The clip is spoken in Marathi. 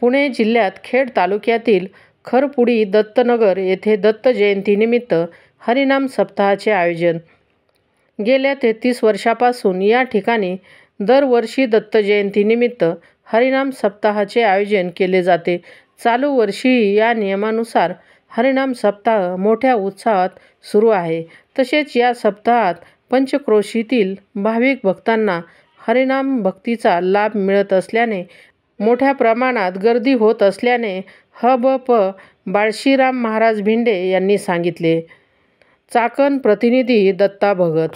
पुणे जिल्ह्यात खेड तालुक्यातील खरपुडी दत्तनगर येथे दत्त जयंतीनिमित्त हरिनाम सप्ताहाचे आयोजन. गेल्या 33 वर्षापासून या ठिकाणी दरवर्षी दत्त जयंतीनिमित्त हरिनाम सप्ताहाचे आयोजन केले जाते. चालू वर्षीही या नियमानुसार हरिनाम सप्ताह मोठ्या उत्साहात सुरू आहे. तसेच या सप्ताहात पंचक्रोशीतील भाविक भक्तांना हरिनाम भक्तीचा लाभ मिळत असल्याने मोठ्या प्रमाणात गर्दी होत असल्याने ह.ब.प. बाळशीराम महाराज भिंडे यांनी सांगितले. चाकण प्रतिनिधी दत्ता भगत.